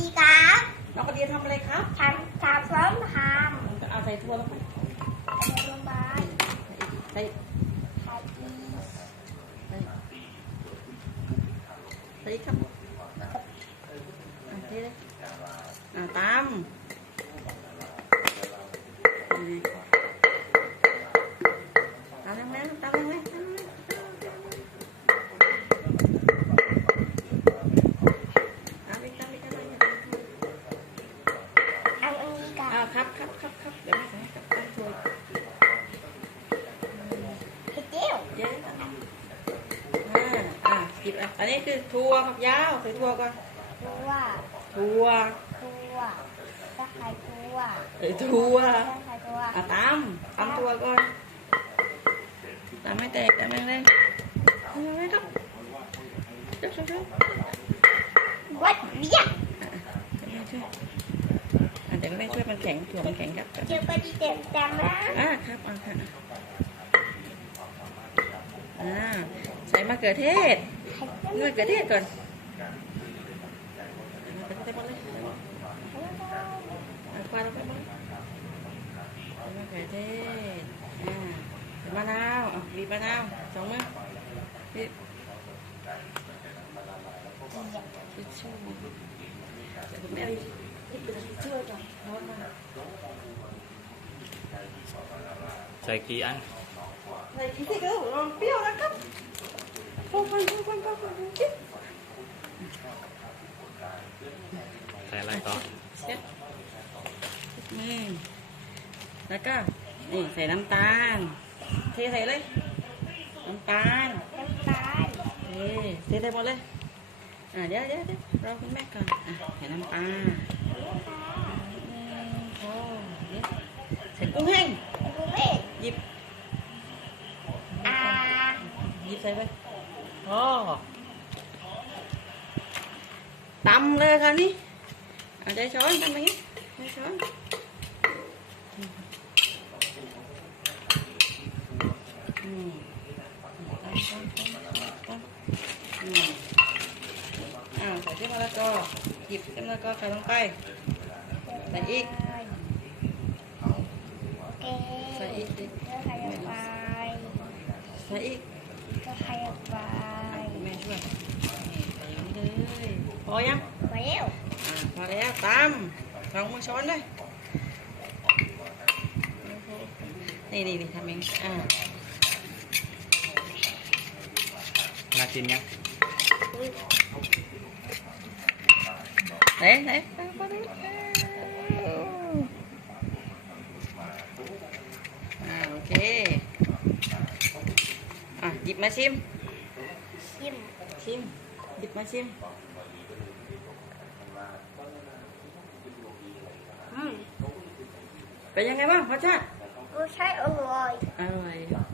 ดีครับน้องกระเดียทำอะไรครับทำทำพร้อมทเอาใส่ถั่วลงไปำลงไปใส่ทำดีใส่ใส่อีกครับอะทีเลยอะตาม ครับครับครับครับเดี๋ยวไม่ใส่ให้กับตั้งถั่วเห็ดเจียวเจ๊อ่าอะหยิบอะอันนี้คือถั่วครับยาวใส่ถั่วก่อนตัวถั่วตัวตะไคร้ตัวเอ้ยถั่วตะไคร้ตัวอะตามตามถั่วก่อนตามไม่แตกตามแรงๆทำไมครับจับช่วยช่วยวัดเบี้ย เดี๋ยวแม่ช่วยมันแข็งถั่วมันแข็งครับเจอปฏิเต็มจำนะอ่าครับอะค่ะอ่าใส่มะเขือเทศมะเขือเทศก่อนมะเขือเทศหมดเลยอะควานลงไปหมดมะเขือเทศอ่ามะนาวอะบีบมะนาวสองมือบีบทิชชู่ ใส่กี่อันใส่กี่ที่ก็ลองเปรี้ยวนะครับพอฟันพอฟันพอฟันจิ๊บใส่อะไรต่อเช็ดมือแล้วก็นี่ใส่น้ำตาล เทใส่เลย น้ำตาล น้ำตาลเทเทใส่หมดเลย อ่าเดี๋ยวเดี๋ยวเดี๋ยวรอคุณแม่ก่อน อะใส่น้ำปลาอืมโอ้เดี๋ยวใส่ กุ้งแห้งกูเว้ยหยิบอ่าหยิบใส่ไปพอตำเลยค่ะนี่เอาใจช้อนทำอย่างนี้ใจช้อนอืมตำตำตำตำอืมอ้าวใส่เส้นมะละกอหยิบเส้นมะละกอใส่ลงไปใส่อีก โอเค ใส่อีกอีก ก็ใครจะไป ใส่อีก ก็ใครจะไป อะคุณแม่ช่วยนี่ใส่อย่างนี้เลยพ อยังไปเร็วอ่าพอแล้วตามลองมือช้อนด้วยนี่นี่นี่ทำเองอ่าน่ากินยังไหนไหนเอาพอดูอ่าโอเค อะหยิบมาชิม ชิม ชิมหยิบมาชิมอืม เป็นยังไงบ้างรสชาติรสชาติอร่อย อร่อย